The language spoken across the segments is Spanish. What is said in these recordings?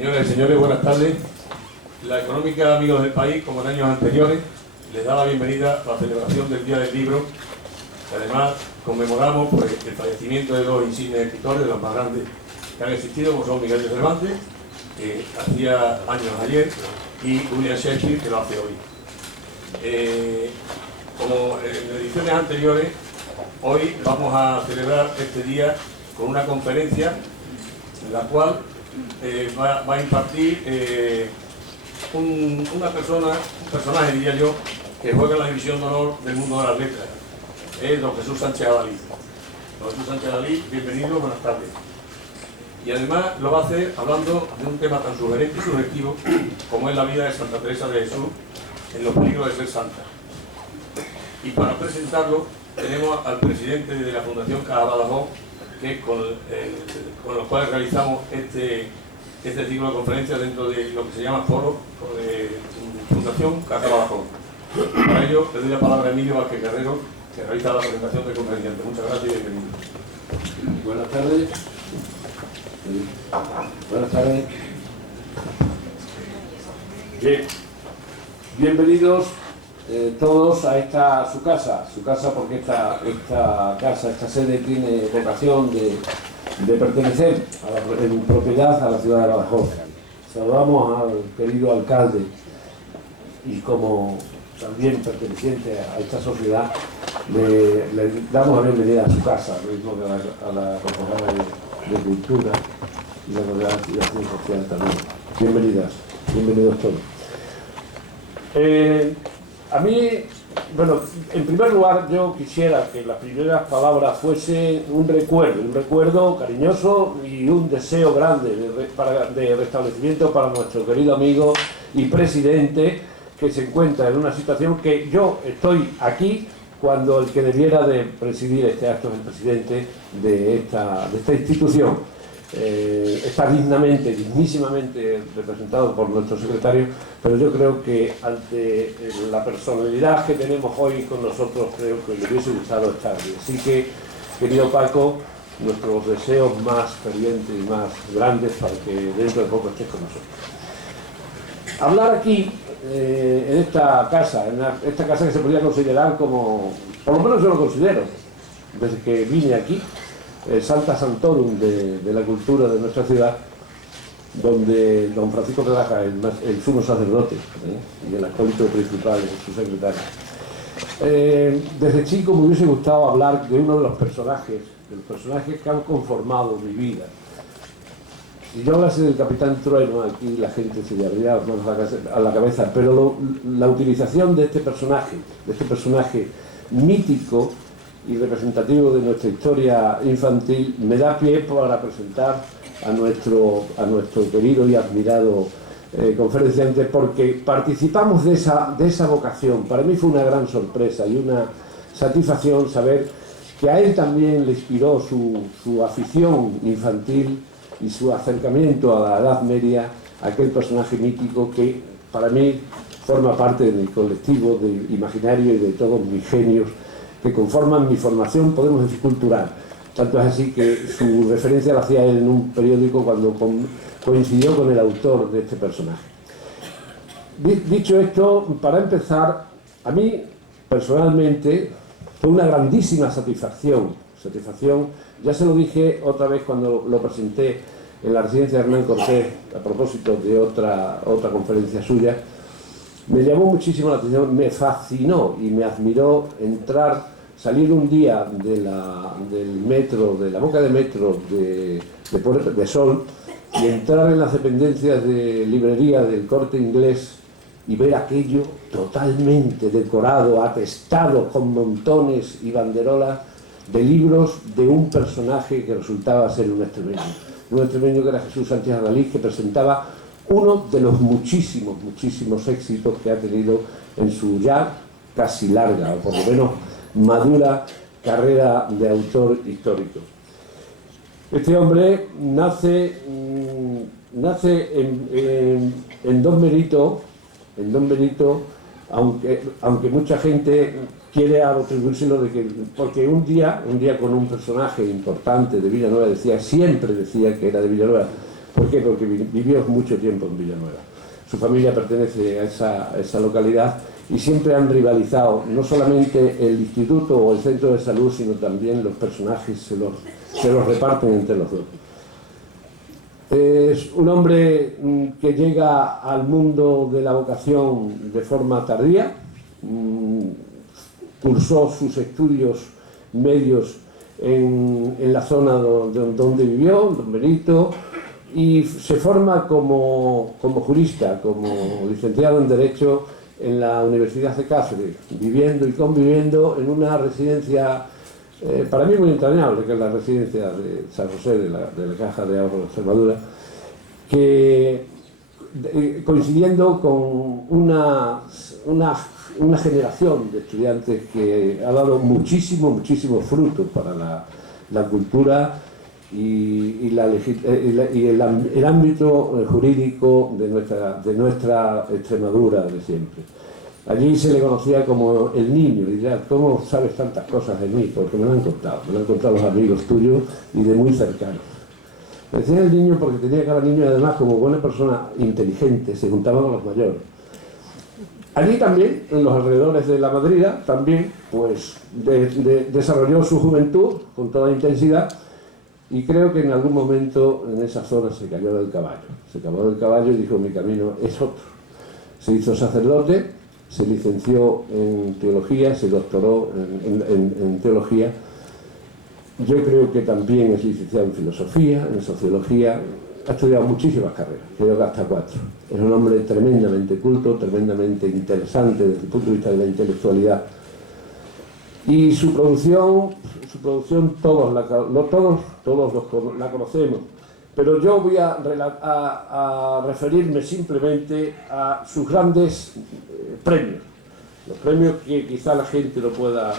Señoras y señores, buenas tardes. La Económica Amigos del País, como en años anteriores, les da la bienvenida a la celebración del Día del Libro, que además conmemoramos pues, el fallecimiento de dos insignes escritores, de los más grandes que han existido, como son Miguel de Cervantes, que hacía años ayer, y William Shakespeare, que lo hace hoy. Como en ediciones anteriores, hoy vamos a celebrar este día con una conferencia en la cual va a impartir un personaje, diría yo, que juega en la división de honor del mundo de las letras. Es don Jesús Sánchez Adalid. Don Jesús Sánchez Adalid, bienvenido, buenas tardes. Y además lo va a hacer hablando de un tema tan sugerente y subjetivo como es la vida de Santa Teresa de Jesús en los peligros de ser santa. Y para presentarlo tenemos al presidente de la Fundación Caja Badajoz, que con los cuales realizamos este ciclo de conferencias dentro de lo que se llama Foro de Fundación Caja Badajoz. Para ello le doy la palabra a Emilio Vázquez Guerrero, que realiza la presentación de conferenciantes. Muchas gracias y bienvenido. Buenas tardes. Buenas tardes. Bien. Bienvenidos todos a su casa porque esta casa, esta sede tiene vocación de pertenecer en propiedad a la ciudad de Badajoz. Saludamos al querido alcalde y como también perteneciente a esta sociedad le damos la bienvenida a su casa, lo mismo que a la concejala de Cultura y la de Activación Social también. Bienvenidos todos. A mí, bueno, en primer lugar yo quisiera que las primeras palabras fuese un recuerdo cariñoso y un deseo grande de restablecimiento para nuestro querido amigo y presidente, que se encuentra en una situación que yo estoy aquí cuando el que debiera de presidir este acto es el presidente de esta institución. Está dignísimamente representado por nuestro secretario, pero yo creo que ante la personalidad que tenemos hoy con nosotros, creo que le hubiese gustado estar aquí. Así que, querido Paco, nuestros deseos más fervientes y más grandes para que dentro de poco estés con nosotros. Hablar aquí, en esta casa que se podría considerar como, por lo menos yo lo considero, desde que vine aquí, Santa Santorum de la cultura de nuestra ciudad, donde don Francisco Pelaja, el sumo sacerdote y el acólito principal, su secretario. Desde chico me hubiese gustado hablar de uno de los personajes que han conformado mi vida. Si yo hablase del Capitán Trueno, aquí la gente se le abriría las manos a la cabeza, pero la utilización de este personaje mítico y representativo de nuestra historia infantil, me da pie para presentar a nuestro querido y admirado conferenciante, porque participamos de esa vocación. Para mí fue una gran sorpresa y una satisfacción saber que a él también le inspiró su afición infantil y su acercamiento a la Edad Media, aquel personaje mítico que para mí forma parte de mi colectivo de imaginario y de todos mis genios que conforman mi formación, podemos decir, cultural. Tanto es así que su referencia la hacía en un periódico cuando coincidió con el autor de este personaje. Dicho esto, para empezar, a mí personalmente fue una grandísima satisfacción, ya se lo dije otra vez cuando lo presenté en la residencia de Hernán Cortés a propósito de otra conferencia suya. Me llamó muchísimo la atención, me fascinó y me admiró salir un día del metro, de la boca de metro de Sol, y entrar en las dependencias de librería del Corte Inglés y ver aquello totalmente decorado, atestado con montones y banderolas de libros de un personaje que resultaba ser un extremeño que era Jesús Sánchez Adalid, que presentaba uno de los muchísimos éxitos que ha tenido en su ya casi larga, o por lo menos madura, carrera de autor histórico. Este hombre nace en Don Benito, aunque mucha gente quiere atribuírselo porque un día con un personaje importante de Villanueva siempre decía que era de Villanueva, ¿Por qué? Porque vivió mucho tiempo en Villanueva. Su familia pertenece a esa localidad y siempre han rivalizado, no solamente el instituto o el centro de salud, sino también los personajes se los reparten entre los dos. Es un hombre que llega al mundo de la vocación de forma tardía, cursó sus estudios medios en la zona donde vivió, en Don Benito, y se forma como jurista, como licenciado en Derecho en la Universidad de Cáceres, viviendo y conviviendo en una residencia para mí muy entrañable, que es la residencia de San José de la Caja de Ahorro de Extremadura, que coincidiendo con una generación de estudiantes que ha dado muchísimos frutos para la cultura y el ámbito jurídico de nuestra Extremadura de siempre. Allí se le conocía como el niño, y dirá, ¿cómo sabes tantas cosas de mí? Porque me lo han contado los amigos tuyos y de muy cercanos. Me decían el niño porque tenía cara niño y además, como buena persona inteligente, se juntaba con los mayores. Allí también, en los alrededores de la Madrida, también pues desarrolló su juventud con toda intensidad, y creo que en algún momento en esa zona se cayó del caballo. Se cayó del caballo y dijo, mi camino es otro. Se hizo sacerdote, se licenció en teología, se doctoró en teología. Yo creo que también es licenciado en filosofía, en sociología. Ha estudiado muchísimas carreras, creo que hasta 4. Es un hombre tremendamente culto, tremendamente interesante desde el punto de vista de la intelectualidad. Y su producción todos la conocemos, pero yo voy a referirme simplemente a sus grandes premios, los premios que quizá la gente no pueda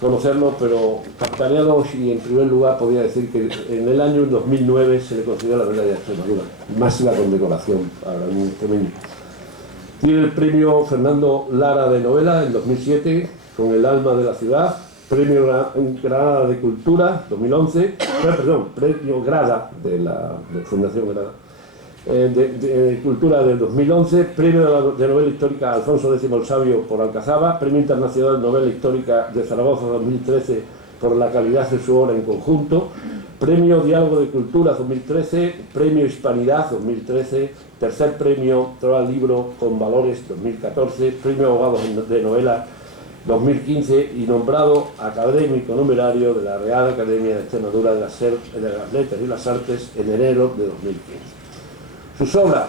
conocerlos, pero capitaneados, y en primer lugar podría decir que en el año 2009 se le concedió la medalla de Extremadura, máxima condecoración para un extremeño. Tiene el premio Fernando Lara de novela en 2007, con El alma de la ciudad, premio Granada de Cultura 2011, premio Grada de la Fundación Grada de Cultura del 2011, premio de novela histórica Alfonso X el Sabio por Alcazaba, premio internacional de novela histórica de Zaragoza 2013 por la calidad de su obra en conjunto, premio Diálogo de Cultura 2013, premio Hispanidad 2013, tercer premio Troal Libro con Valores 2014, premio Abogados de Novela 2015 y nombrado académico numerario de la Real Academia de Extremadura de las Letras y las Artes en enero de 2015. Sus obras,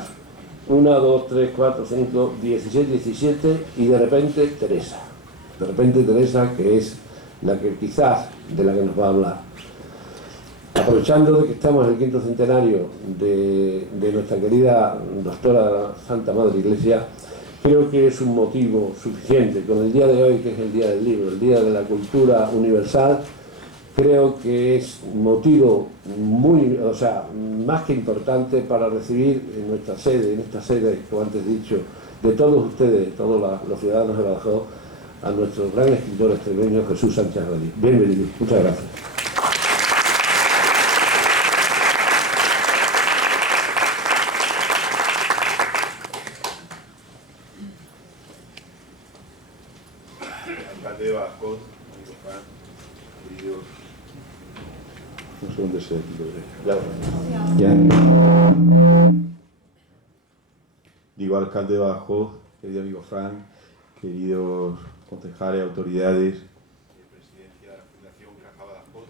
1, 2, 3, 4, 5, 16, 17 y de repente Teresa. De repente Teresa, que es la que quizás de la que nos va a hablar. Aprovechando de que estamos en el 5º centenario de nuestra querida doctora Santa Madre Iglesia, creo que es un motivo suficiente, con el día de hoy, que es el Día del Libro, el Día de la Cultura Universal, creo que es motivo más que importante para recibir en nuestra sede, en esta sede, como antes he dicho, de todos ustedes, todos los ciudadanos de Badajoz, a nuestro gran escritor extremeño Jesús Sánchez Radí. Bienvenido, muchas gracias. Alcalde de Badajoz, amigo Fran, queridos. No sé dónde se Ya. Digo, alcalde de Badajoz, querido amigo Fran, queridos concejales, autoridades, presidencia de la Fundación Caja Badajoz,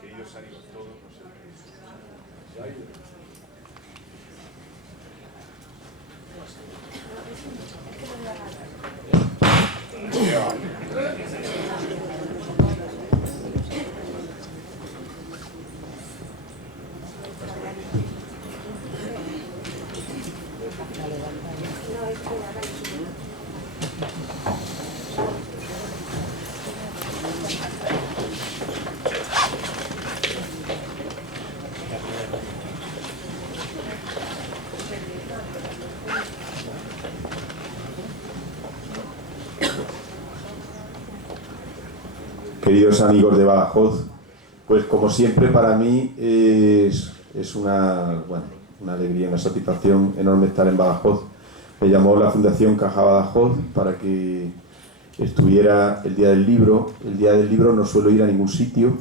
queridos amigos todos, no sé qué. Queridos amigos de Badajoz, pues como siempre para mí es es una alegría, una satisfacción enorme estar en Badajoz. Me llamó la Fundación Caja Badajoz para que estuviera el Día del Libro. El Día del Libro no suelo ir a ningún sitio,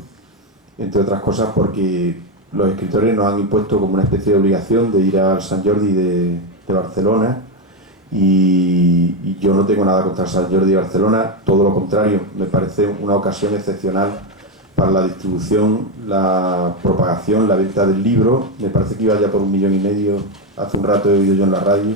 entre otras cosas porque los escritores nos han impuesto como una especie de obligación de ir al Sant Jordi de Barcelona, y yo no tengo nada contra el Sant Jordi de Barcelona, todo lo contrario, me parece una ocasión excepcional para la distribución, la propagación, la venta del libro. Me parece que iba ya por 1,5 millones, hace un rato he oído yo en la radio,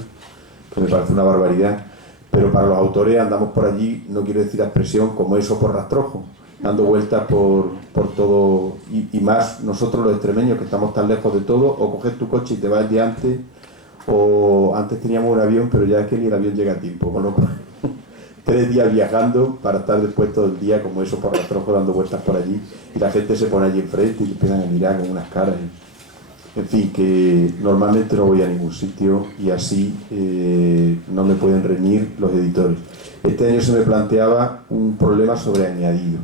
que me parece una barbaridad, pero para los autores andamos por allí, no quiero decir la expresión, como eso por rastrojo, dando vueltas por todo, y más nosotros los extremeños que estamos tan lejos de todo, o coges tu coche y te vas el día antes, o antes teníamos un avión, pero ya es que ni el avión llega a tiempo, con lo cual 3 días viajando para estar después todo el día como eso por rastrojo dando vueltas por allí, y la gente se pone allí enfrente y te empiezan a mirar con unas caras, en fin, que normalmente no voy a ningún sitio y así no me pueden reñir los editores. Este año se me planteaba un problema sobreañadido.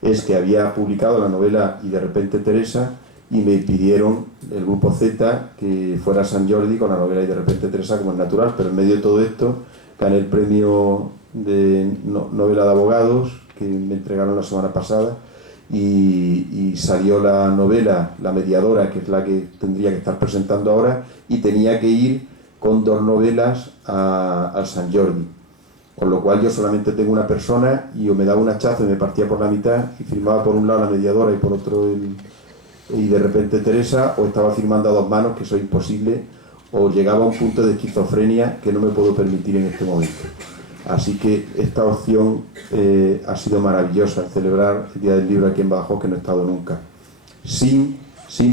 Es que había publicado la novela Y de repente Teresa, y me pidieron el grupo Z que fuera a Sant Jordi con la novela Y de repente Teresa, como es natural, pero en medio de todo esto gané el premio de novela de abogados que me entregaron la semana pasada, y salió la novela La mediadora, que es la que tendría que estar presentando ahora, y tenía que ir con 2 novelas al Sant Jordi, con lo cual yo solamente tengo una persona, y o me daba un hachazo y me partía por la mitad y firmaba por un lado La mediadora y por otro Y de repente Teresa, o estaba firmando a 2 manos, que eso es imposible, o llegaba a un punto de esquizofrenia que no me puedo permitir en este momento. Así que esta opción ha sido maravillosa, celebrar el Día del Libro aquí en Badajoz, que no he estado nunca, sin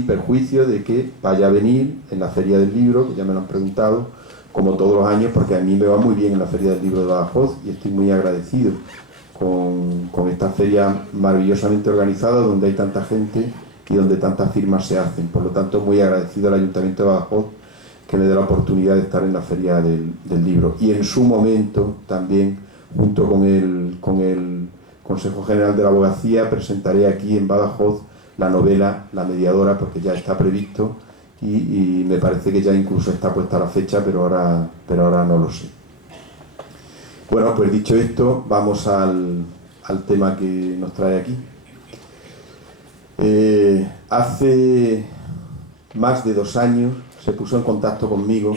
perjuicio de que vaya a venir en la Feria del Libro, que ya me lo han preguntado, como todos los años, porque a mí me va muy bien en la Feria del Libro de Badajoz y estoy muy agradecido con esta feria maravillosamente organizada, donde hay tanta gente y donde tantas firmas se hacen. Por lo tanto, muy agradecido al Ayuntamiento de Badajoz que me dé la oportunidad de estar en la Feria del Libro. Y en su momento también, junto con el Consejo General de la Abogacía, presentaré aquí en Badajoz la novela La mediadora, porque ya está previsto y me parece que ya incluso está puesta la fecha, pero ahora no lo sé. Bueno, pues dicho esto, vamos al tema que nos trae aquí. Hace más de 2 años se puso en contacto conmigo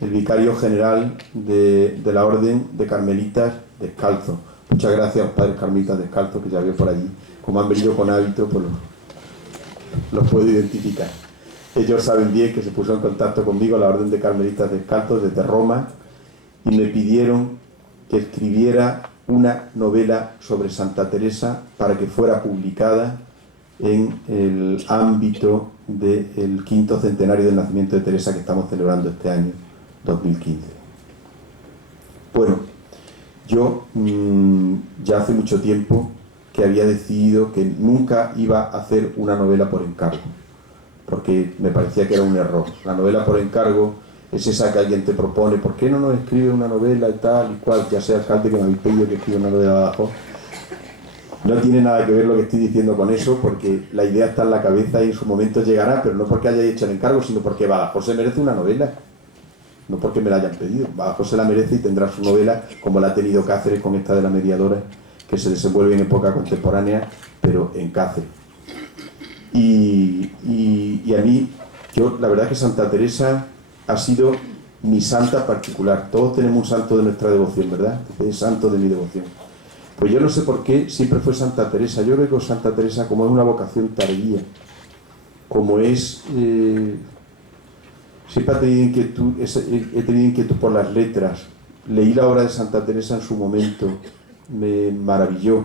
el vicario general de la Orden de Carmelitas Descalzos. Muchas gracias, padres carmelitas descalzos, que ya veo por allí. Como han venido con hábito, pues los puedo identificar. Ellos saben bien que se puso en contacto conmigo la Orden de Carmelitas Descalzos desde Roma, y me pidieron que escribiera una novela sobre Santa Teresa para que fuera publicada en el ámbito del 5º centenario del nacimiento de Teresa, que estamos celebrando este año 2015. Bueno, yo ya hace mucho tiempo que había decidido que nunca iba a hacer una novela por encargo, porque me parecía que era un error. La novela por encargo es esa que alguien te propone: ¿por qué no nos escribe una novela y tal y cual? Ya sea alcalde, que me habéis pedido que escriba una novela de abajo. No tiene nada que ver lo que estoy diciendo con eso, porque la idea está en la cabeza y en su momento llegará, pero no porque haya hecho el encargo, sino porque Badajoz se merece una novela, no porque me la hayan pedido. Badajoz se la merece y tendrá su novela, como la ha tenido Cáceres con esta de La mediadora, que se desenvuelve en época contemporánea, pero en Cáceres. Y a mí, la verdad es que Santa Teresa ha sido mi santa particular. Todos tenemos un santo de nuestra devoción, ¿verdad? Es santo de mi devoción. Pues yo no sé por qué siempre fue Santa Teresa. Yo veo Santa Teresa como es una vocación tardía, como es... siempre he tenido inquietud por las letras. Leí la obra de Santa Teresa en su momento, me maravilló.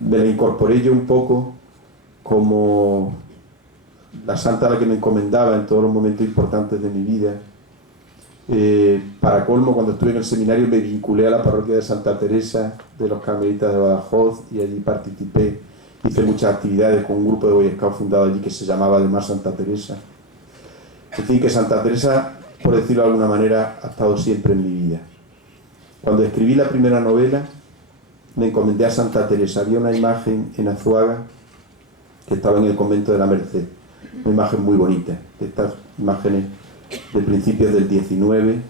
Me la incorporé yo un poco como la santa a la que me encomendaba en todos los momentos importantes de mi vida. Para colmo, cuando estuve en el seminario me vinculé a la parroquia de Santa Teresa de los Carmelitas de Badajoz y allí participé, hice muchas actividades con un grupo de Boy Scout fundado allí que se llamaba además Santa Teresa. En fin, que Santa Teresa, por decirlo de alguna manera, ha estado siempre en mi vida. Cuando escribí la primera novela me encomendé a Santa Teresa. Había una imagen en Azuaga que estaba en el convento de la Merced. Una imagen muy bonita, de estas imágenes de principios del 19,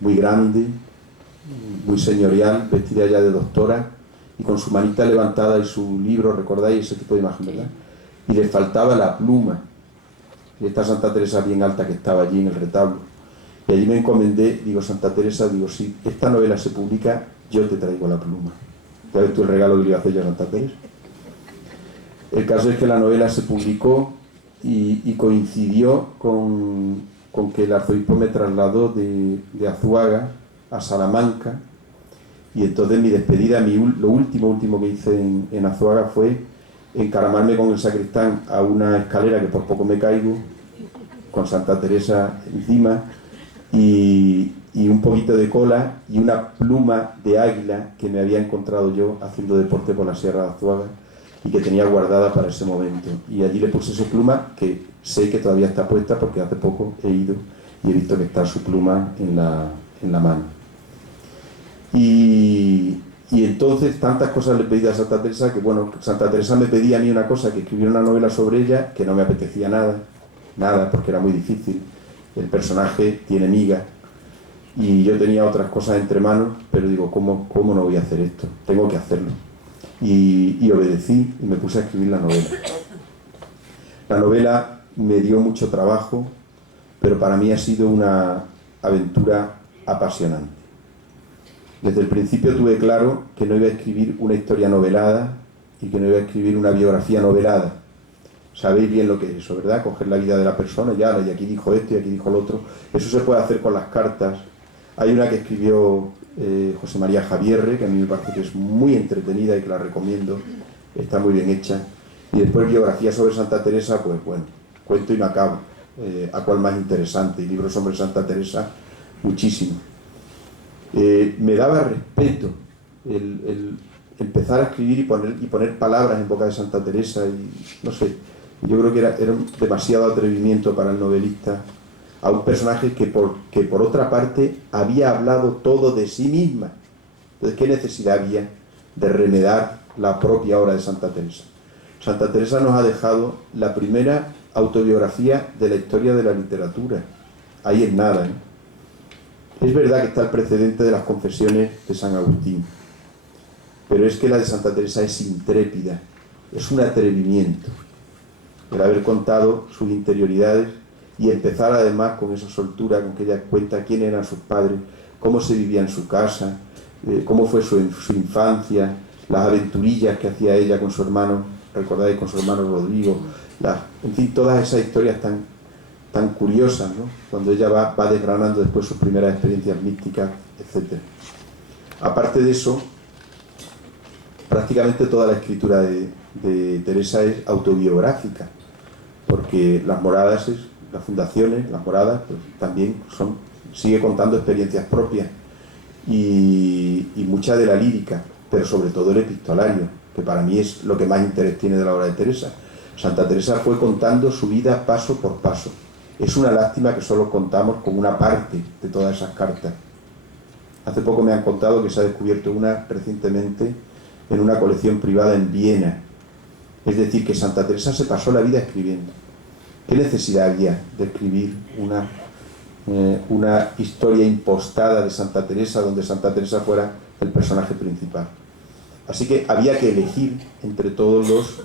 muy grande, muy señorial, vestida ya de doctora, y con su manita levantada y su libro, ¿recordáis ese tipo de imagen, verdad? Y le faltaba la pluma. Y esta Santa Teresa bien alta que estaba allí en el retablo. Y allí me encomendé, digo, Santa Teresa, digo, si esta novela se publica, yo te traigo la pluma. ¿Ya ves tú el regalo que le iba a hacer yo a Santa Teresa? El caso es que la novela se publicó y coincidió con que el arzobispo me trasladó de Azuaga a Salamanca, y entonces mi despedida, lo último que hice en Azuaga fue encaramarme con el sacristán a una escalera que por poco me caigo, con Santa Teresa encima, y un poquito de cola y una pluma de águila que me había encontrado yo haciendo deporte por la Sierra de Azuaga y que tenía guardada para ese momento. Y allí le puse su pluma, que sé que todavía está puesta porque hace poco he ido y he visto que está su pluma en la mano. Y entonces tantas cosas le pedí a Santa Teresa que, bueno, Santa Teresa me pedía a mí una cosa, que escribiera una novela sobre ella, que no me apetecía nada, porque era muy difícil. El personaje tiene miga y yo tenía otras cosas entre manos, pero digo, ¿cómo no voy a hacer esto? Tengo que hacerlo. Y obedecí y me puse a escribir la novela. La novela me dio mucho trabajo, pero para mí ha sido una aventura apasionante. Desde el principio tuve claro que no iba a escribir una historia novelada y que no iba a escribir una biografía novelada. Sabéis bien lo que es eso, ¿verdad? Coger la vida de la persona, ya, y aquí dijo esto y aquí dijo lo otro. Eso se puede hacer con las cartas. Hay una que escribió José María Javierre, que a mí me parece que es muy entretenida y que la recomiendo, está muy bien hecha. Y después biografía sobre Santa Teresa, pues bueno, cuento y no acabo. A cuál más interesante. Y libros sobre Santa Teresa, muchísimo. Me daba respeto el empezar a escribir y poner palabras en boca de Santa Teresa, y no sé, yo creo que era un demasiado atrevimiento para el novelista a un personaje que por otra parte había hablado todo de sí misma. Entonces, ¿qué necesidad había de remedar la propia obra de Santa Teresa? Santa Teresa nos ha dejado la primera autobiografía de la historia de la literatura. Ahí es nada, ¿eh? Es verdad que está el precedente de las confesiones de San Agustín, pero es que la de Santa Teresa es intrépida, es un atrevimiento el haber contado sus interioridades y empezar además con esa soltura con que ella cuenta quién eran sus padres, cómo se vivía en su casa, cómo fue su infancia, las aventurillas que hacía ella con su hermano, recordáis, con su hermano Rodrigo, en fin, todas esas historias tan curiosas, ¿no? Cuando ella va desgranando después sus primeras experiencias místicas, etc. Aparte de eso, prácticamente toda la escritura de Teresa es autobiográfica, porque las moradas, las fundaciones, las moradas, pues también sigue contando experiencias propias y mucha de la lírica, pero sobre todo el epistolario, que para mí es lo que más interés tiene de la obra de Teresa. Santa Teresa fue contando su vida paso por paso. Es una lástima que solo contamos con una parte de todas esas cartas. Hace poco me han contado que se ha descubierto una recientemente en una colección privada en Viena. Es decir, que Santa Teresa se pasó la vida escribiendo. ¿Qué necesidad había de escribir una historia impostada de Santa Teresa donde Santa Teresa fuera el personaje principal? Así que había que elegir entre todos los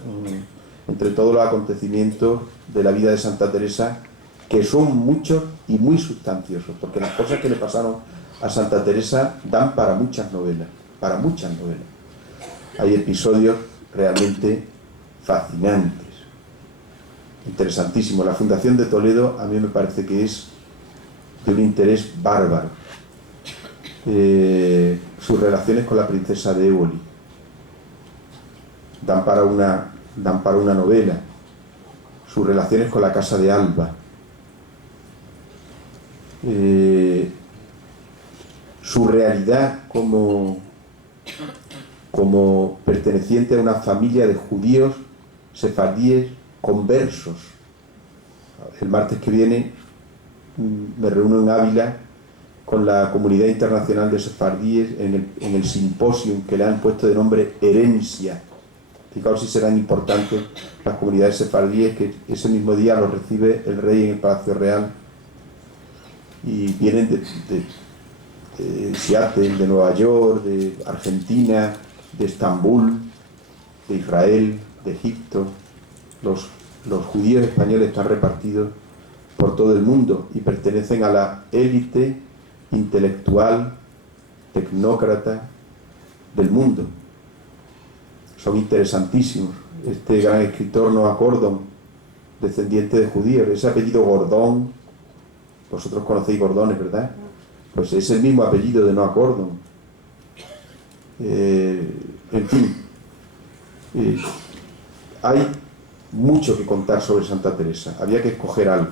acontecimientos de la vida de Santa Teresa, que son muchos y muy sustanciosos, porque las cosas que le pasaron a Santa Teresa dan para muchas novelas, Hay episodios realmente fascinantes, interesantísimos. La Fundación de Toledo a mí me parece que es de un interés bárbaro. Sus relaciones con la princesa de Éboli dan para una novela. Sus relaciones con la casa de Alba, su realidad como perteneciente a una familia de judíos sefardíes conversos. El martes que viene me reúno en Ávila con la comunidad internacional de sefardíes en el simposio que le han puesto de nombre Herencia, Fijaos si serán importantes las comunidades sefardíes, que ese mismo día los recibe el rey en el Palacio Real, y vienen de Seattle, de Nueva York, de Argentina, de Estambul, de Israel, de Egipto. Los judíos españoles están repartidos por todo el mundo y pertenecen a la élite intelectual, tecnócrata del mundo. Son interesantísimos. Este gran escritor Noah Gordon, descendiente de judíos, ese apellido Gordón, vosotros conocéis Gordones, ¿verdad? Pues es el mismo apellido de Noah Gordon. En fin, hay mucho que contar sobre Santa Teresa. Había que escoger algo.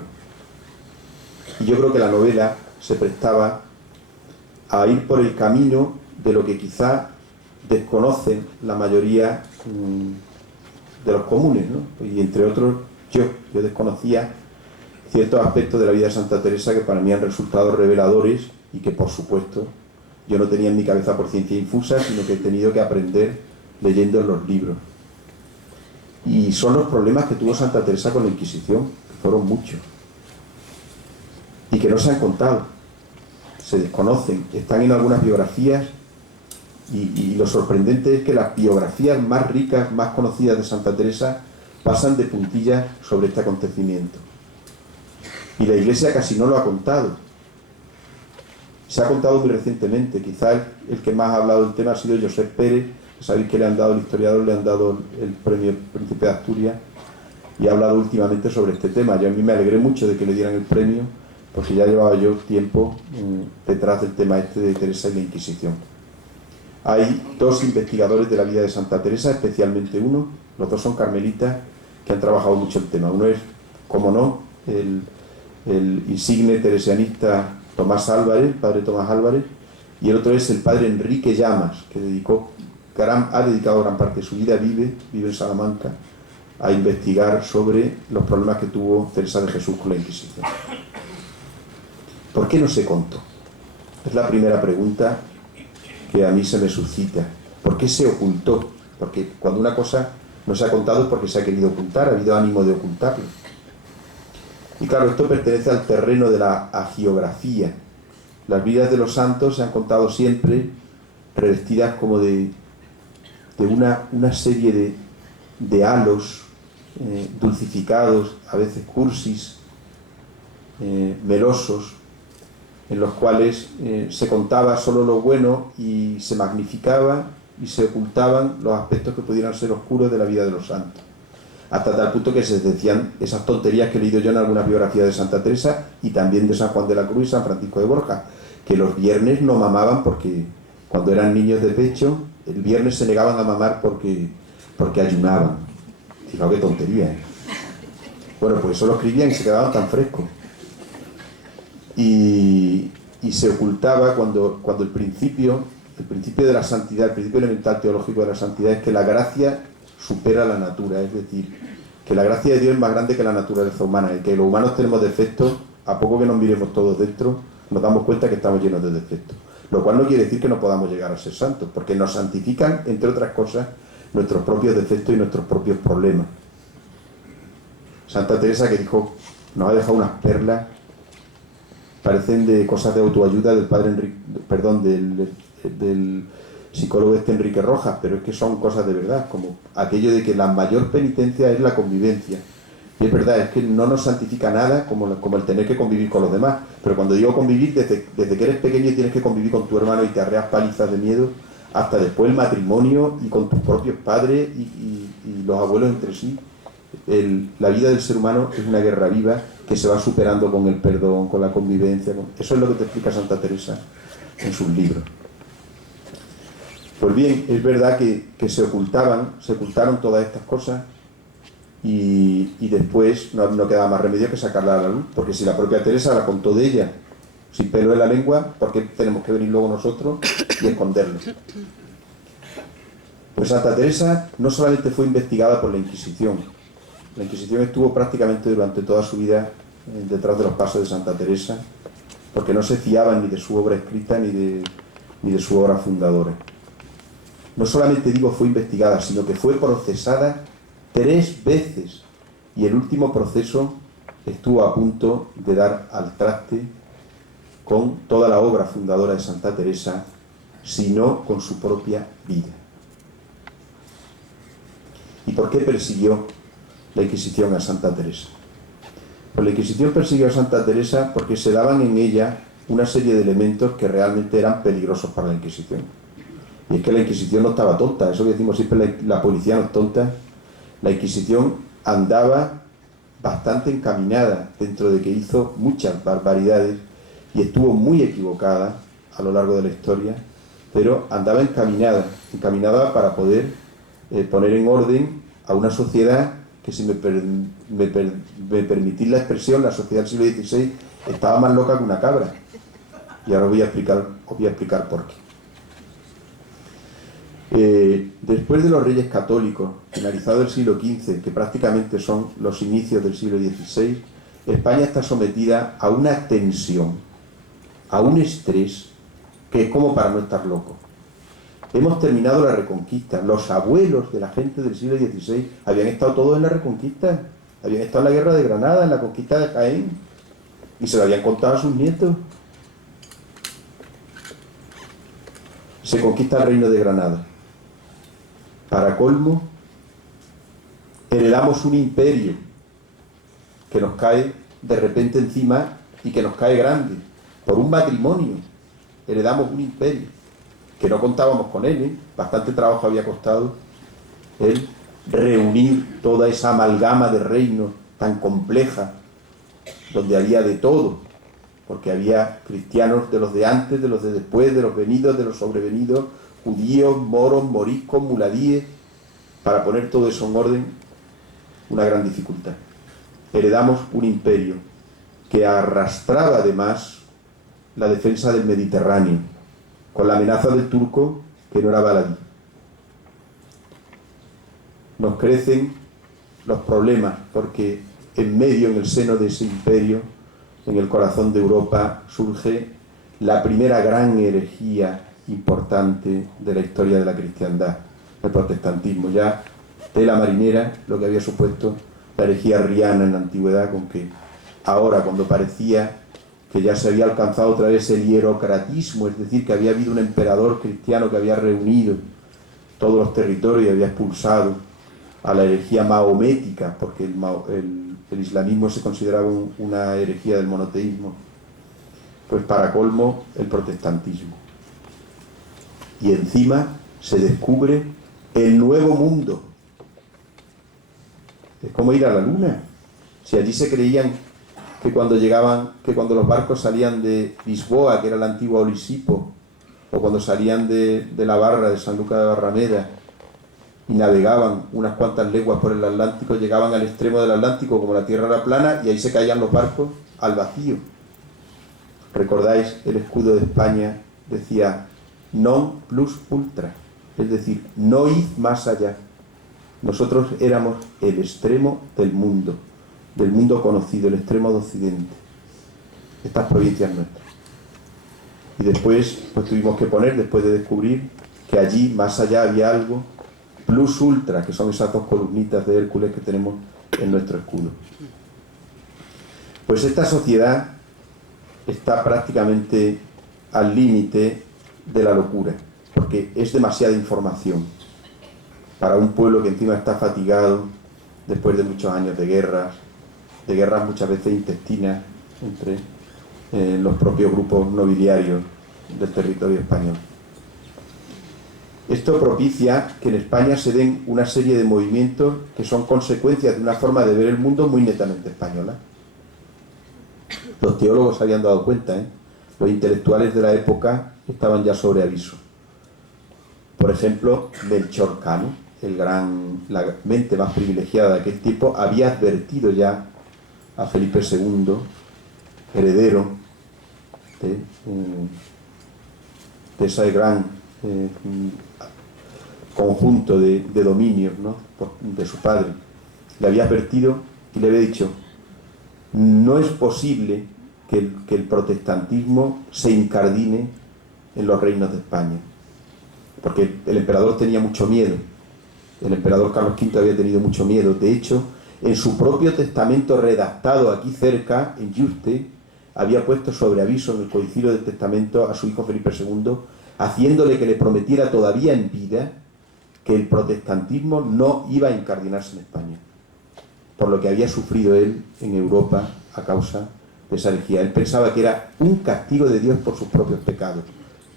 Y yo creo que la novela se prestaba a ir por el camino de lo que quizá desconocen la mayoría de los comunes, ¿no? Y entre otros yo desconocía ciertos aspectos de la vida de Santa Teresa que para mí han resultado reveladores y que por supuesto yo no tenía en mi cabeza por ciencia infusa, sino que he tenido que aprender leyendo los libros. Y son los problemas que tuvo Santa Teresa con la Inquisición, que fueron muchos y que no se han contado, se desconocen, están en algunas biografías. Y lo sorprendente es que las biografías más ricas, más conocidas de Santa Teresa pasan de puntillas sobre este acontecimiento. Y la Iglesia casi no lo ha contado. Se ha contado muy recientemente. Quizá el que más ha hablado del tema ha sido Josep Pérez. Sabéis que le han dado, el historiador le han dado el premio Príncipe de Asturias y ha hablado últimamente sobre este tema. Yo a mí me alegré mucho de que le dieran el premio porque ya llevaba yo tiempo detrás del tema este de Teresa y la Inquisición. Hay dos investigadores de la vida de Santa Teresa, especialmente uno, los dos son carmelitas, que han trabajado mucho el tema. Uno es, como no, el insigne teresianista Tomás Álvarez, padre Tomás Álvarez, y el otro es el padre Enrique Llamas, que ha dedicado gran parte de su vida, vive en Salamanca, a investigar sobre los problemas que tuvo Teresa de Jesús con la Inquisición. ¿Por qué no se contó? Es la primera pregunta que a mí se me suscita. ¿Por qué se ocultó? Porque cuando una cosa no se ha contado es porque se ha querido ocultar, ha habido ánimo de ocultarlo. Y claro, esto pertenece al terreno de la hagiografía. Las vidas de los santos se han contado siempre revestidas como de una serie de halos dulcificados, a veces cursis, melosos, en los cuales se contaba solo lo bueno y se magnificaba y se ocultaban los aspectos que pudieran ser oscuros de la vida de los santos. Hasta tal punto que se decían esas tonterías que he leído yo en algunas biografías de Santa Teresa y también de San Juan de la Cruz y San Francisco de Borja, que los viernes no mamaban porque cuando eran niños de pecho, el viernes se negaban a mamar porque ayunaban. Fijaos qué tontería, ¿eh? Bueno, pues eso lo escribían y se quedaban tan frescos. Y se ocultaba cuando el principio de la santidad, el principio elemental teológico de la santidad es que la gracia supera la natura, es decir, que la gracia de Dios es más grande que la naturaleza humana, y que los humanos tenemos defectos, a poco que nos miremos todos dentro, nos damos cuenta que estamos llenos de defectos. Lo cual no quiere decir que no podamos llegar a ser santos, porque nos santifican, entre otras cosas, nuestros propios defectos y nuestros propios problemas. Santa Teresa, que dijo, nos ha dejado unas perlas, parecen de cosas de autoayuda del padre del psicólogo Enrique Rojas, pero es que son cosas de verdad, como aquello de que la mayor penitencia es la convivencia. Y es verdad, es que no nos santifica nada como el tener que convivir con los demás. Pero cuando digo convivir, desde que eres pequeño tienes que convivir con tu hermano y te arreas palizas de miedo, hasta después el matrimonio y con tus propios padres y los abuelos entre sí. La vida del ser humano es una guerra viva que se va superando con el perdón, con la convivencia. Eso es lo que te explica Santa Teresa en sus libros. Pues bien, es verdad que se ocultaron todas estas cosas y después no quedaba más remedio que sacarla a la luz, porque si la propia Teresa la contó de ella sin pelo en la lengua, ¿por qué tenemos que venir luego nosotros y esconderlo? Pues Santa Teresa no solamente fue investigada por la Inquisición. La Inquisición estuvo prácticamente durante toda su vida detrás de los pasos de Santa Teresa, porque no se fiaban ni de su obra escrita ni de su obra fundadora. no solamente digo fue investigada, sino que fue procesada 3 veces, y el último proceso estuvo a punto de dar al traste con toda la obra fundadora de Santa Teresa, sino con su propia vida. ¿Y por qué persiguió la Inquisición a Santa Teresa? Pues la Inquisición persiguió a Santa Teresa porque se daban en ella una serie de elementos que realmente eran peligrosos para la Inquisición. Y es que la Inquisición no estaba tonta, eso que decimos siempre, la policía no es tonta. La Inquisición andaba bastante encaminada, dentro de que hizo muchas barbaridades y estuvo muy equivocada a lo largo de la historia, pero andaba encaminada para poder poner en orden a una sociedad que, si me permitís la expresión, la sociedad del siglo XVI estaba más loca que una cabra. Y ahora os voy a explicar por qué. Después de los reyes católicos, finalizado el siglo XV, que prácticamente son los inicios del siglo XVI, España está sometida a una tensión, a un estrés, que es como para no estar loco. Hemos terminado la Reconquista. Los abuelos de la gente del siglo XVI habían estado todos en la Reconquista, habían estado en la Guerra de Granada, en la conquista de Jaén, y se lo habían contado a sus nietos. Se conquista el reino de Granada. Para colmo, heredamos un imperio que nos cae de repente encima y que nos cae grande. Por un matrimonio heredamos un imperio que no contábamos con él, ¿eh? Bastante trabajo había costado el reunir toda esa amalgama de reinos tan compleja, donde había de todo, porque había cristianos de los de antes, de los de después, de los venidos, de los sobrevenidos, judíos, moros, moriscos, muladíes. Para poner todo eso en orden, una gran dificultad. Heredamos un imperio que arrastraba además la defensa del Mediterráneo, con la amenaza del turco, que no era baladí. Nos crecen los problemas, porque en medio, en el seno de ese imperio, en el corazón de Europa, surge la primera gran herejía importante de la historia de la cristiandad, el protestantismo. Ya tela marinera lo que había supuesto la herejía arriana en la antigüedad, con que ahora, cuando parecía que ya se había alcanzado otra vez el hierocratismo, es decir, que había habido un emperador cristiano que había reunido todos los territorios y había expulsado a la herejía mahomética, porque el islamismo se consideraba una herejía del monoteísmo, pues para colmo el protestantismo. Y encima se descubre el nuevo mundo. Es como ir a la luna. Si allí se creían que cuando los barcos salían de Lisboa, que era la antigua Olisipo, o cuando salían de la Barra, de San Lucas de Barrameda, y navegaban unas cuantas leguas por el Atlántico, llegaban al extremo del Atlántico, como la tierra era plana, y ahí se caían los barcos al vacío. ¿Recordáis? El escudo de España decía non plus ultra, es decir, no id más allá. Nosotros éramos el extremo del mundo conocido, el extremo de Occidente, estas provincias nuestras. Y después, pues tuvimos que poner, después de descubrir que allí, más allá, había algo plus ultra, que son esas 2 columnitas de Hércules que tenemos en nuestro escudo. Pues esta sociedad está prácticamente al límite de la locura, porque es demasiada información para un pueblo que encima está fatigado después de muchos años de guerras muchas veces intestinas entre los propios grupos nobiliarios del territorio español. Esto propicia que en España se den una serie de movimientos que son consecuencias de una forma de ver el mundo muy netamente española. Los teólogos se habían dado cuenta, los intelectuales de la época estaban ya sobre aviso. Por ejemplo, Melchor Cano, la mente más privilegiada de aquel tiempo, había advertido ya a Felipe II, heredero de ese gran conjunto de dominios, ¿no?, de su padre. Le había advertido y le había dicho: no es posible que el protestantismo se incardine en los reinos de España, porque el emperador tenía mucho miedo. El emperador Carlos V había tenido mucho miedo. De hecho, en su propio testamento redactado aquí cerca, en Yuste, había puesto sobre aviso en el codicillo del testamento a su hijo Felipe II, haciéndole que le prometiera todavía en vida que el protestantismo no iba a incardinarse en España, por lo que había sufrido él en Europa a causa de esa herejía. Él pensaba que era un castigo de Dios por sus propios pecados,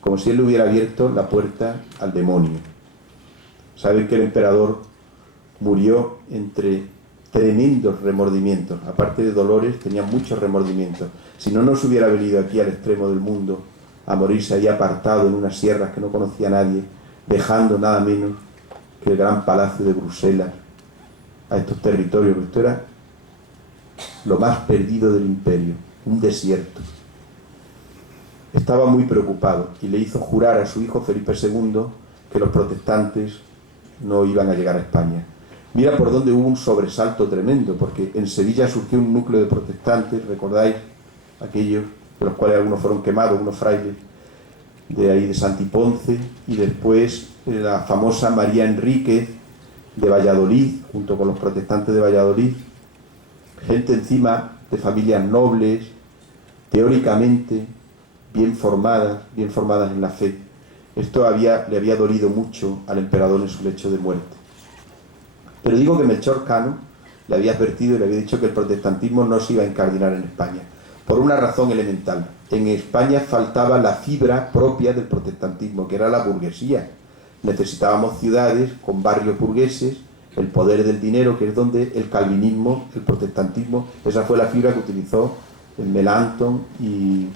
como si él le hubiera abierto la puerta al demonio. Saben que el emperador murió entre tremendos remordimientos. Aparte de dolores, tenía muchos remordimientos. Si no nos hubiera venido aquí al extremo del mundo a morirse ahí apartado en unas sierras que no conocía a nadie, dejando nada menos que el gran palacio de Bruselas a estos territorios. Esto era lo más perdido del imperio, un desierto. Estaba muy preocupado y le hizo jurar a su hijo Felipe II que los protestantes no iban a llegar a España. Mira por dónde hubo un sobresalto tremendo, porque en Sevilla surgió un núcleo de protestantes, recordáis, aquellos de los cuales algunos fueron quemados, unos frailes de ahí de Santiponce, y después la famosa María Enríquez de Valladolid, junto con los protestantes de Valladolid, gente encima de familias nobles, teóricamente bien formadas en la fe. Esto le había dolido mucho al emperador en su lecho de muerte. Pero digo que Melchor Cano le había advertido y le había dicho que el protestantismo no se iba a incardinar en España, por una razón elemental. En España faltaba la fibra propia del protestantismo, que era la burguesía. Necesitábamos ciudades con barrios burgueses, el poder del dinero, que es donde el calvinismo, el protestantismo, esa fue la fibra que utilizó Melanchthon y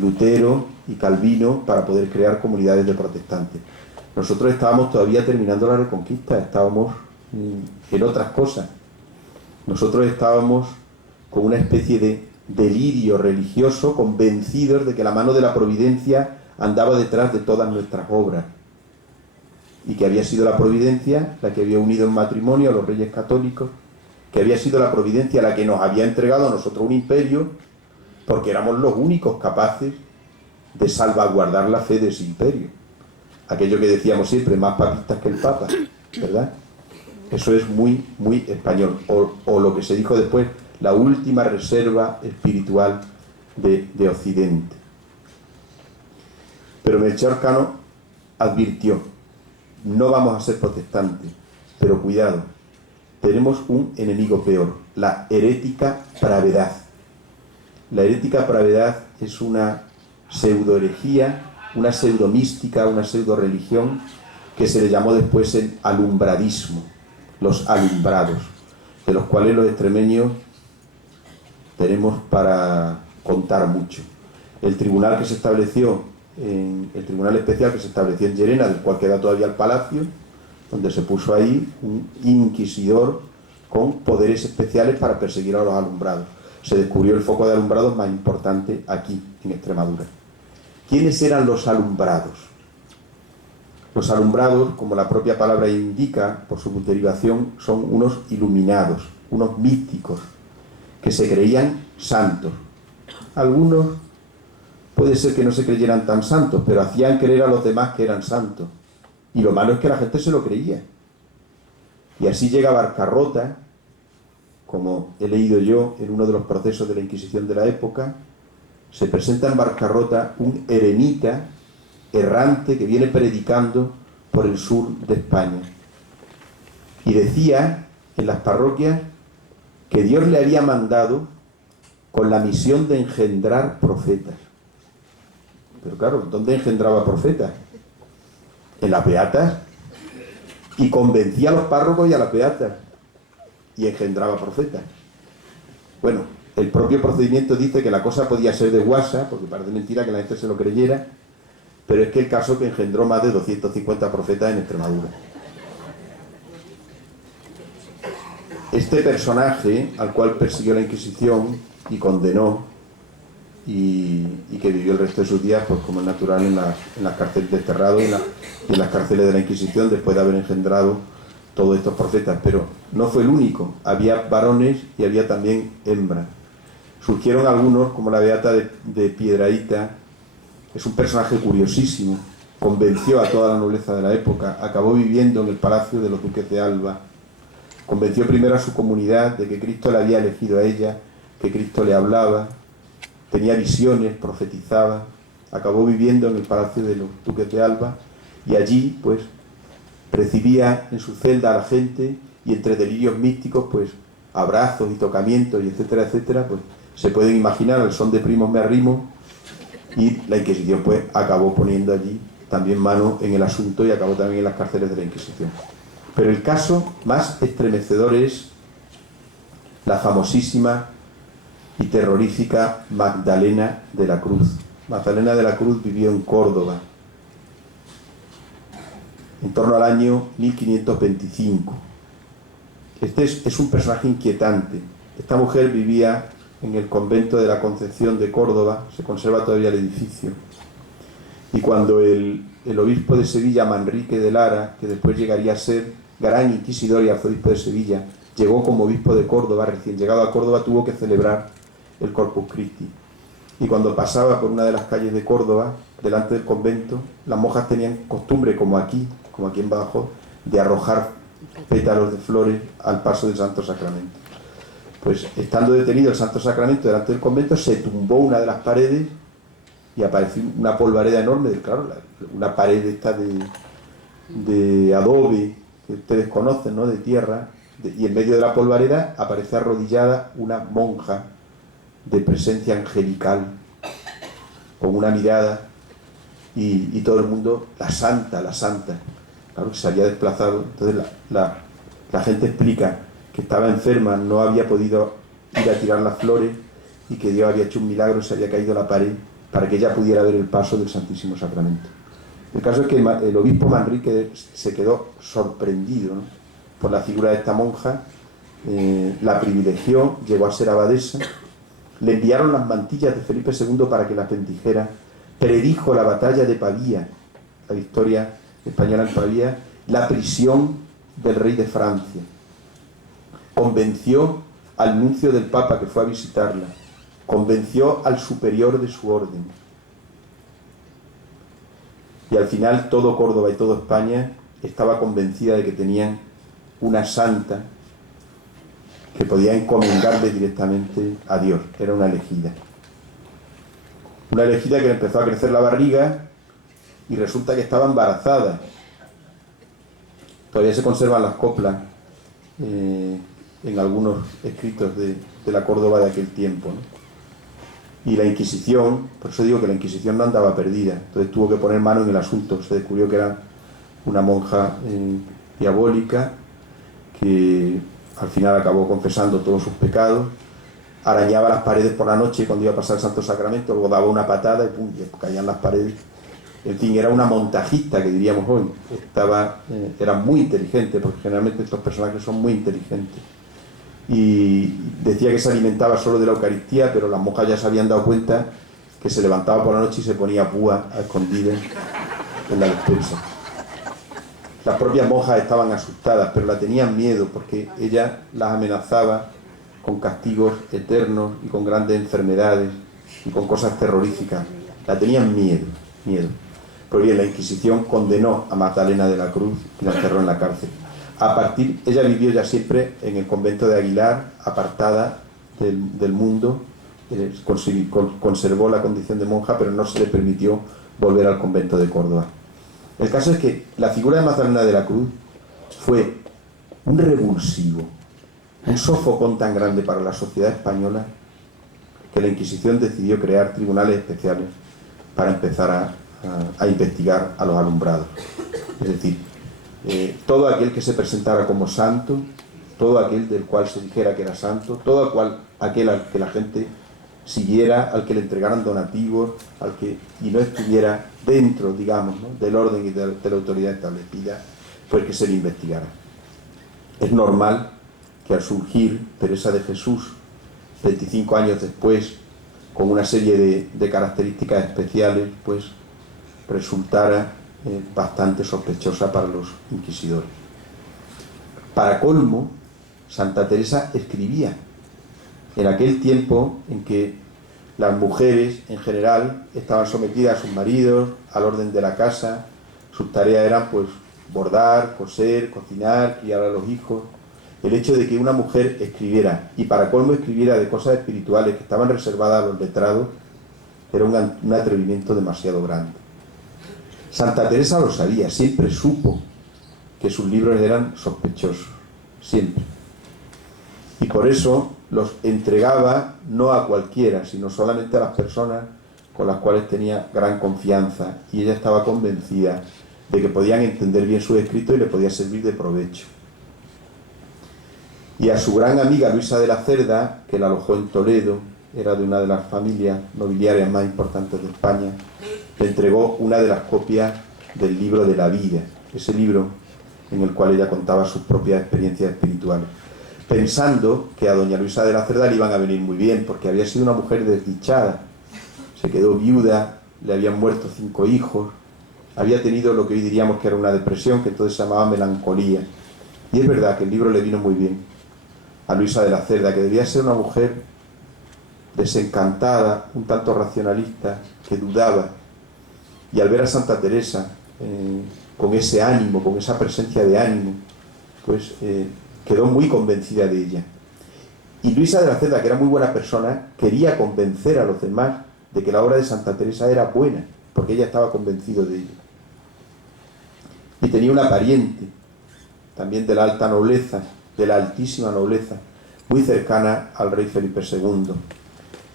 Lutero y Calvino para poder crear comunidades de protestantes. Nosotros estábamos todavía terminando la Reconquista, estábamos en otras cosas. Nosotros estábamos con una especie de delirio religioso, convencidos de que la mano de la providencia andaba detrás de todas nuestras obras, y que había sido la providencia la que había unido en matrimonio a los reyes católicos, que había sido la providencia la que nos había entregado a nosotros un imperio, porque éramos los únicos capaces de salvaguardar la fe de ese imperio. Aquello que decíamos siempre, más papistas que el Papa, ¿verdad? Eso es muy, muy español. O lo que se dijo después, la última reserva espiritual de Occidente. Pero Melchor Cano advirtió: no vamos a ser protestantes, pero cuidado, tenemos un enemigo peor, la herética pravedad. La herética pravedad es una pseudo-herejía, una pseudo-mística, una pseudo-religión que se le llamó después el alumbradismo, los alumbrados, de los cuales los extremeños tenemos para contar mucho. El tribunal que se estableció, el tribunal especial que se estableció en Llerena, del cual queda todavía el palacio, donde se puso ahí un inquisidor con poderes especiales para perseguir a los alumbrados. Se descubrió el foco de alumbrados más importante aquí, en Extremadura. ¿Quiénes eran los alumbrados? Los alumbrados, como la propia palabra indica, por su derivación, son unos iluminados, unos místicos, que se creían santos. Algunos puede ser que no se creyeran tan santos, pero hacían creer a los demás que eran santos. Y lo malo es que la gente se lo creía. Y así llega Barcarrota, como he leído yo en uno de los procesos de la Inquisición de la época. Se presenta en Barcarrota un eremita errante que viene predicando por el sur de España. Y decía en las parroquias que Dios le había mandado con la misión de engendrar profetas. Pero claro, ¿dónde engendraba profetas? En las beatas. Y convencía a los párrocos y a las beatas. Y engendraba profetas. Bueno, el propio procedimiento dice que la cosa podía ser de guasa, porque parece mentira que la gente se lo creyera, pero es que el caso que engendró más de 250 profetas en Extremadura. Este personaje, al cual persiguió la Inquisición y condenó, y que vivió el resto de sus días, pues como es natural, en las cárceles desterrado y en las cárceles de la Inquisición, después de haber engendrado todos estos profetas. Pero no fue el único, había varones y había también hembras. Surgieron algunos, como la beata de Piedrahita. Es un personaje curiosísimo, convenció a toda la nobleza de la época, acabó viviendo en el palacio de los duques de Alba, convenció primero a su comunidad de que Cristo la había elegido a ella, que Cristo le hablaba, tenía visiones, profetizaba, acabó viviendo en el palacio de los duques de Alba y allí pues recibía en su celda a la gente y entre delirios místicos pues abrazos y tocamientos y etcétera, etcétera, pues se pueden imaginar el son de primos me arrimo, y la Inquisición pues acabó poniendo allí también mano en el asunto y acabó también en las cárceles de la Inquisición. Pero el caso más estremecedor es la famosísima y terrorífica Magdalena de la Cruz. Magdalena de la Cruz vivió en Córdoba en torno al año 1525. Este es un personaje inquietante. Esta mujer vivía en el convento de la Concepción de Córdoba, se conserva todavía el edificio, y cuando el obispo de Sevilla, Manrique de Lara, que después llegaría a ser gran inquisidor y arzobispo de Sevilla, llegó como obispo de Córdoba, recién llegado a Córdoba, tuvo que celebrar el Corpus Christi. Y cuando pasaba por una de las calles de Córdoba, delante del convento, las monjas tenían costumbre, como aquí en Badajoz, de arrojar pétalos de flores al paso del Santo Sacramento. Pues estando detenido el Santo Sacramento delante del convento, se tumbó una de las paredes y apareció una polvareda enorme, claro, una pared esta de adobe que ustedes conocen, ¿no?, de tierra, y en medio de la polvareda aparece arrodillada una monja de presencia angelical, con una mirada, y todo el mundo, la santa, claro, que se había desplazado. Entonces la gente explica que estaba enferma, no había podido ir a tirar las flores y que Dios había hecho un milagro, se había caído la pared para que ella pudiera ver el paso del Santísimo Sacramento. El caso es que el obispo Manrique se quedó sorprendido, ¿no?, por la figura de esta monja, la privilegió, llegó a ser abadesa, le enviaron las mantillas de Felipe II para que las bendijera, predijo la batalla de Pavía, la victoria española en Pavía, la prisión del rey de Francia, convenció al nuncio del Papa que fue a visitarla, convenció al superior de su orden, y al final todo Córdoba y toda España estaba convencida de que tenían una santa que podía encomendarle directamente a Dios. Era una elegida que le empezó a crecer la barriga y resulta que estaba embarazada. Todavía se conservan las coplas en algunos escritos de la Córdoba de aquel tiempo, ¿no? Y la Inquisición, por eso digo que la Inquisición no andaba perdida, entonces tuvo que poner mano en el asunto. Se descubrió que era una monja diabólica, que al final acabó confesando todos sus pecados, arañaba las paredes por la noche cuando iba a pasar el Santo Sacramento, luego daba una patada y pum, caían las paredes. En fin, era una montajista, que diríamos hoy. Era muy inteligente, porque generalmente estos personajes son muy inteligentes. Y decía que se alimentaba solo de la Eucaristía, pero las monjas ya se habían dado cuenta que se levantaba por la noche y se ponía púa a escondidas en la despensa. Las propias monjas estaban asustadas, pero la tenían miedo, porque ella las amenazaba con castigos eternos y con grandes enfermedades y con cosas terroríficas. La tenían miedo. Pues bien, la Inquisición condenó a Magdalena de la Cruz y la encerró en la cárcel. Ella vivió ya siempre en el convento de Aguilar, apartada del mundo, conservó la condición de monja, pero no se le permitió volver al convento de Córdoba. El caso es que la figura de Magdalena de la Cruz fue un revulsivo, un sofocón tan grande para la sociedad española, que la Inquisición decidió crear tribunales especiales para empezar a investigar a los alumbrados. Es decir, todo aquel que se presentara como santo, todo aquel del cual se dijera que era santo, todo aquel al que la gente siguiera, al que le entregaran donativos, y no estuviera dentro, digamos, ¿no?, del orden y de la autoridad establecida, pues que se le investigara. Es normal que al surgir Teresa de Jesús, 25 años después, con una serie de características especiales, pues resultara bastante sospechosa para los inquisidores. Para colmo, Santa Teresa escribía en aquel tiempo en que las mujeres en general estaban sometidas a sus maridos, al orden de la casa. Sus tareas eran pues bordar, coser, cocinar, criar a los hijos. El hecho de que una mujer escribiera, y para colmo escribiera de cosas espirituales que estaban reservadas a los letrados, era un atrevimiento demasiado grande. Santa Teresa lo sabía, siempre supo que sus libros eran sospechosos, siempre. Y por eso los entregaba no a cualquiera, sino solamente a las personas con las cuales tenía gran confianza, y ella estaba convencida de que podían entender bien su escrito y le podía servir de provecho. Y a su gran amiga Luisa de la Cerda, que la alojó en Toledo, era de una de las familias nobiliarias más importantes de España, le entregó una de las copias del libro de la vida, ese libro en el cual ella contaba sus propias experiencias espirituales, pensando que a doña Luisa de la Cerda le iban a venir muy bien, porque había sido una mujer desdichada, se quedó viuda, le habían muerto 5 hijos, había tenido lo que hoy diríamos que era una depresión, que entonces se llamaba melancolía. Y es verdad que el libro le vino muy bien a Luisa de la Cerda, que debía ser una mujer desencantada, un tanto racionalista, que dudaba. Y al ver a Santa Teresa con ese ánimo, con esa presencia de ánimo, pues quedó muy convencida de ella. Y Luisa de la Cerda, que era muy buena persona, quería convencer a los demás de que la obra de Santa Teresa era buena, porque ella estaba convencida de ello. Y tenía una pariente, también de la alta nobleza, de la altísima nobleza, muy cercana al rey Felipe II,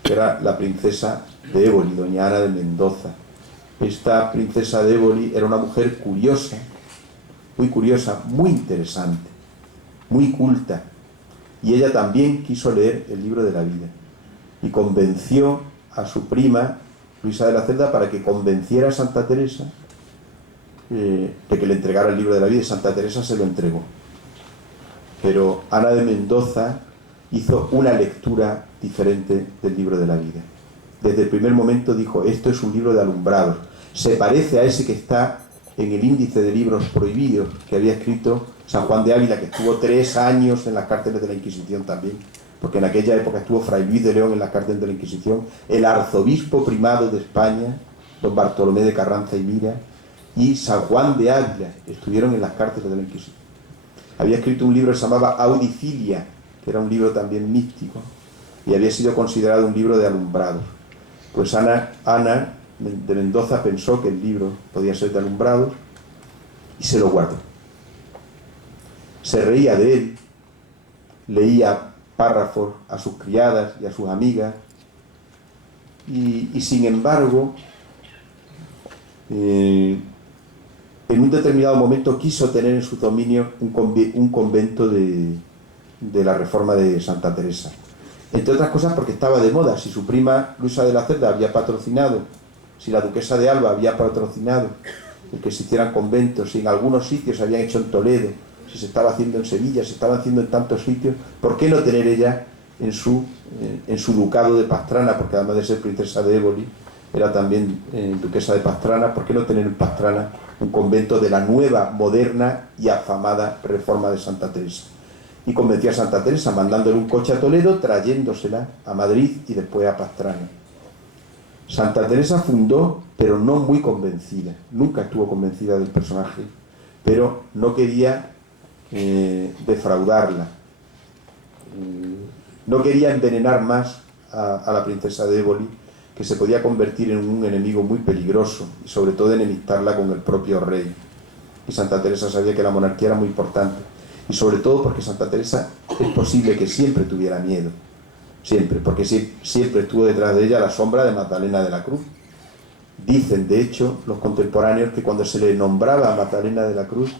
que era la princesa de Éboli, doña Ana de Mendoza. Esta princesa de Éboli era una mujer curiosa, muy interesante, muy culta, y ella también quiso leer el libro de la vida, y convenció a su prima, Luisa de la Cerda, para que convenciera a Santa Teresa de que le entregara el libro de la vida, y Santa Teresa se lo entregó. Pero Ana de Mendoza hizo una lectura diferente del libro de la vida. Desde el primer momento dijo: esto es un libro de alumbrados, se parece a ese que está en el índice de libros prohibidos que había escrito San Juan de Ávila, que estuvo 3 años en las cárceles de la Inquisición también, porque en aquella época estuvo Fray Luis de León en las cárceles de la Inquisición, el arzobispo primado de España, don Bartolomé de Carranza y Mira, y San Juan de Ávila estuvieron en las cárceles de la Inquisición. Había escrito un libro que se llamaba Audicilia, que era un libro también místico, y había sido considerado un libro de alumbrados. Pues Ana de Mendoza pensó que el libro podía ser de alumbrados y se lo guardó. Se reía de él, leía párrafos a sus criadas y a sus amigas, y sin embargo, en un determinado momento quiso tener en su dominio un convento de la Reforma de Santa Teresa. Entre otras cosas porque estaba de moda. Si su prima Luisa de la Cerda había patrocinado, si la duquesa de Alba había patrocinado el que se hicieran conventos, si en algunos sitios se habían hecho en Toledo, si se estaba haciendo en Sevilla, se estaba haciendo en tantos sitios, ¿por qué no tener ella en su ducado de Pastrana? Porque además de ser princesa de Éboli, era también duquesa de Pastrana. ¿Por qué no tener en Pastrana un convento de la nueva, moderna y afamada Reforma de Santa Teresa? Y convenció a Santa Teresa mandándole un coche a Toledo, trayéndosela a Madrid y después a Pastrana. Santa Teresa fundó, pero no muy convencida, nunca estuvo convencida del personaje, pero no quería defraudarla, no quería envenenar más a la princesa de Éboli, que se podía convertir en un enemigo muy peligroso, y sobre todo enemistarla con el propio rey. Y Santa Teresa sabía que la monarquía era muy importante, y sobre todo porque Santa Teresa es posible que siempre tuviera miedo, siempre, porque siempre estuvo detrás de ella la sombra de Magdalena de la Cruz. Dicen, de hecho, los contemporáneos, que cuando se le nombraba a Magdalena de la Cruz,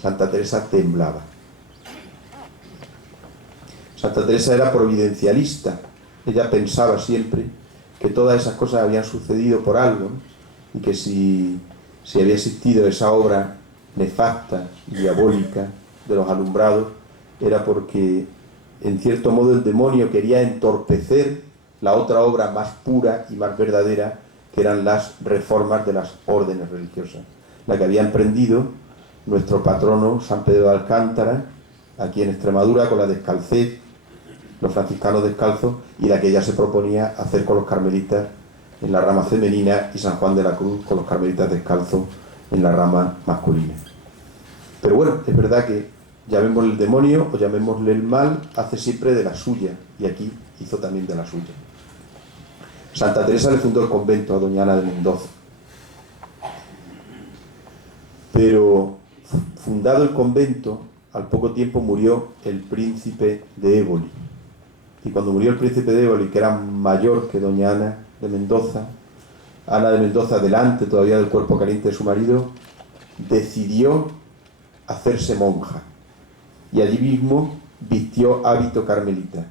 Santa Teresa temblaba. Santa Teresa era providencialista, ella pensaba siempre que todas esas cosas habían sucedido por algo, ¿no? Y que si había existido esa obra nefasta, diabólica, de los alumbrados, era porque en cierto modo el demonio quería entorpecer la otra obra más pura y más verdadera, que eran las reformas de las órdenes religiosas, la que había emprendido nuestro patrono San Pedro de Alcántara aquí en Extremadura con la descalcez, los franciscanos descalzos, y la que ella se proponía hacer con los carmelitas en la rama femenina y San Juan de la Cruz con los carmelitas descalzos en la rama masculina. Pero bueno, es verdad que llamémosle el demonio o llamémosle el mal, hace siempre de la suya, y aquí hizo también de la suya. Santa Teresa le fundó el convento a doña Ana de Mendoza. Pero fundado el convento, al poco tiempo murió el príncipe de Éboli. Y cuando murió el príncipe de Éboli, que era mayor que doña Ana de Mendoza, delante todavía del cuerpo caliente de su marido, decidió hacerse monja. Y allí mismo vistió hábito carmelita.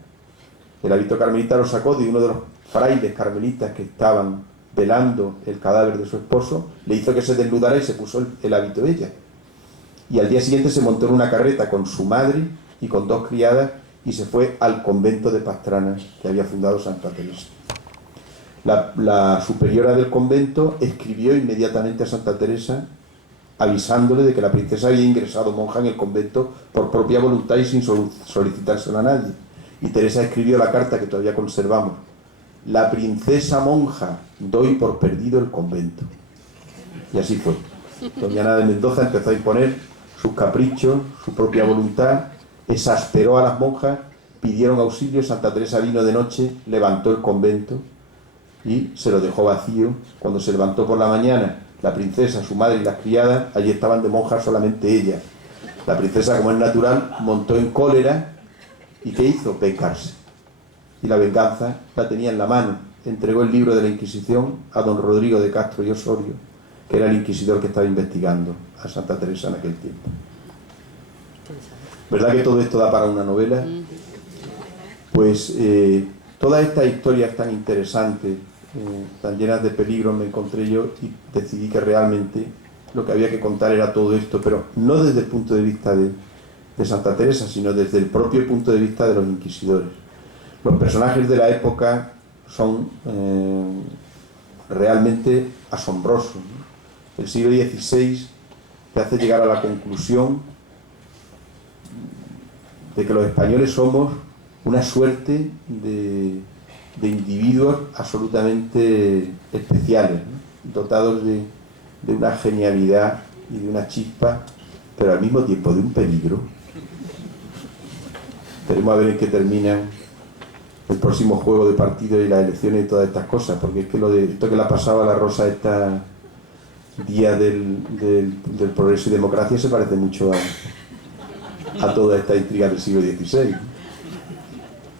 El hábito carmelita lo sacó de uno de los frailes carmelitas que estaban velando el cadáver de su esposo, le hizo que se desnudara y se puso el hábito de ella. Y al día siguiente se montó en una carreta con su madre y con 2 criadas y se fue al convento de Pastrana que había fundado Santa Teresa. La superiora del convento escribió inmediatamente a Santa Teresa avisándole de que la princesa había ingresado monja en el convento por propia voluntad y sin solicitárselo a nadie. Y Teresa escribió la carta que todavía conservamos: la princesa monja, doy por perdido el convento. Y así fue. Doña Ana de Mendoza empezó a imponer sus caprichos, su propia voluntad, exasperó a las monjas, pidieron auxilio, Santa Teresa vino de noche, levantó el convento y se lo dejó vacío. Cuando se levantó por la mañana, la princesa, su madre y las criadas, allí estaban de monjas solamente ella. La princesa, como es natural, montó en cólera y ¿qué hizo? Vengarse. Y la venganza la tenía en la mano. Entregó el libro de la Inquisición a don Rodrigo de Castro y Osorio, que era el inquisidor que estaba investigando a Santa Teresa en aquel tiempo. ¿Verdad que todo esto da para una novela? Pues todas estas historias tan interesantes, tan llenas de peligros me encontré yo y decidí que realmente lo que había que contar era todo esto, pero no desde el punto de vista de Santa Teresa, sino desde el propio punto de vista de los inquisidores. Los personajes de la época son realmente asombrosos, ¿no? El siglo XVI te hace llegar a la conclusión de que los españoles somos una suerte de individuos absolutamente especiales, ¿no? Dotados de una genialidad y de una chispa, pero al mismo tiempo de un peligro. Esperemos a ver en qué termina el próximo juego de partido y las elecciones y todas estas cosas, porque es que esto que le ha pasado a la Rosa esta día del progreso y democracia se parece mucho a toda esta intriga del siglo XVI.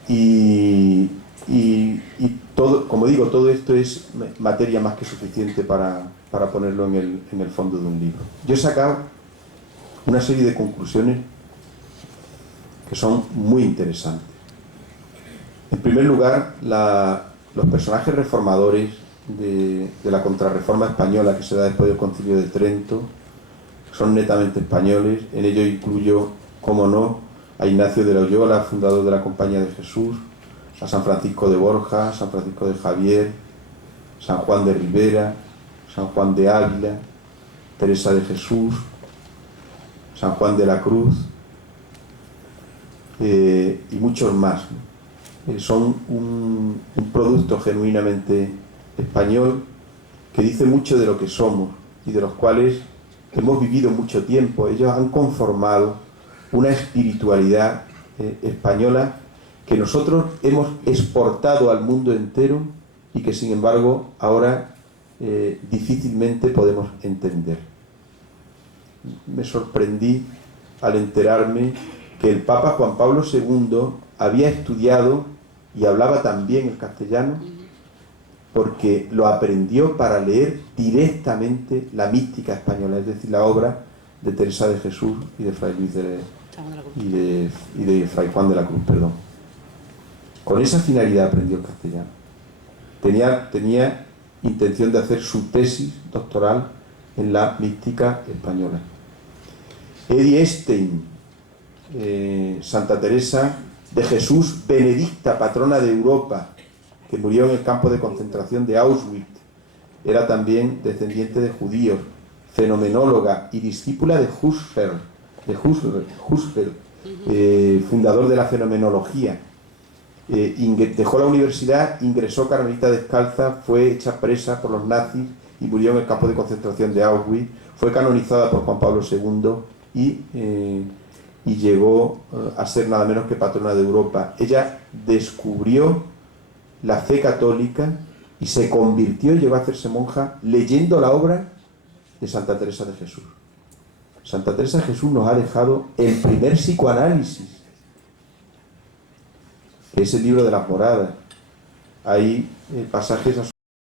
Y todo, como digo, todo esto es materia más que suficiente para ponerlo en el fondo de un libro. Yo he sacado una serie de conclusiones que son muy interesantes. En primer lugar, los personajes reformadores de la contrarreforma española que se da después del Concilio de Trento son netamente españoles. En ello incluyo, como no, a Ignacio de Loyola, fundador de la Compañía de Jesús, a San Francisco de Borja, San Francisco de Javier, San Juan de Ribera, San Juan de Ávila, Teresa de Jesús, San Juan de la Cruz, y muchos más, ¿no? Son un producto genuinamente español que dice mucho de lo que somos y de los cuales hemos vivido mucho tiempo. Ellos han conformado una espiritualidad española que nosotros hemos exportado al mundo entero y que sin embargo ahora difícilmente podemos entender. Me sorprendí al enterarme que el Papa Juan Pablo II había estudiado y hablaba también el castellano porque lo aprendió para leer directamente la mística española, es decir, la obra de Teresa de Jesús y de Fray Luis y de Fray Juan de la Cruz, perdón. Con esa finalidad aprendió el castellano. Tenía intención de hacer su tesis doctoral en la mística española. Eddie Stein, Santa Teresa de Jesús Benedicta, patrona de Europa, que murió en el campo de concentración de Auschwitz, era también descendiente de judíos, fenomenóloga y discípula de Husserl, fundador de la fenomenología. dejó la universidad, ingresó carmelita descalza, fue hecha presa por los nazis y murió en el campo de concentración de Auschwitz, fue canonizada por Juan Pablo II y llegó a ser nada menos que patrona de Europa. Ella descubrió la fe católica y se convirtió y llegó a hacerse monja leyendo la obra de Santa Teresa de Jesús. Santa Teresa de Jesús nos ha dejado el primer psicoanálisis, que es el libro de las moradas. Hay pasajes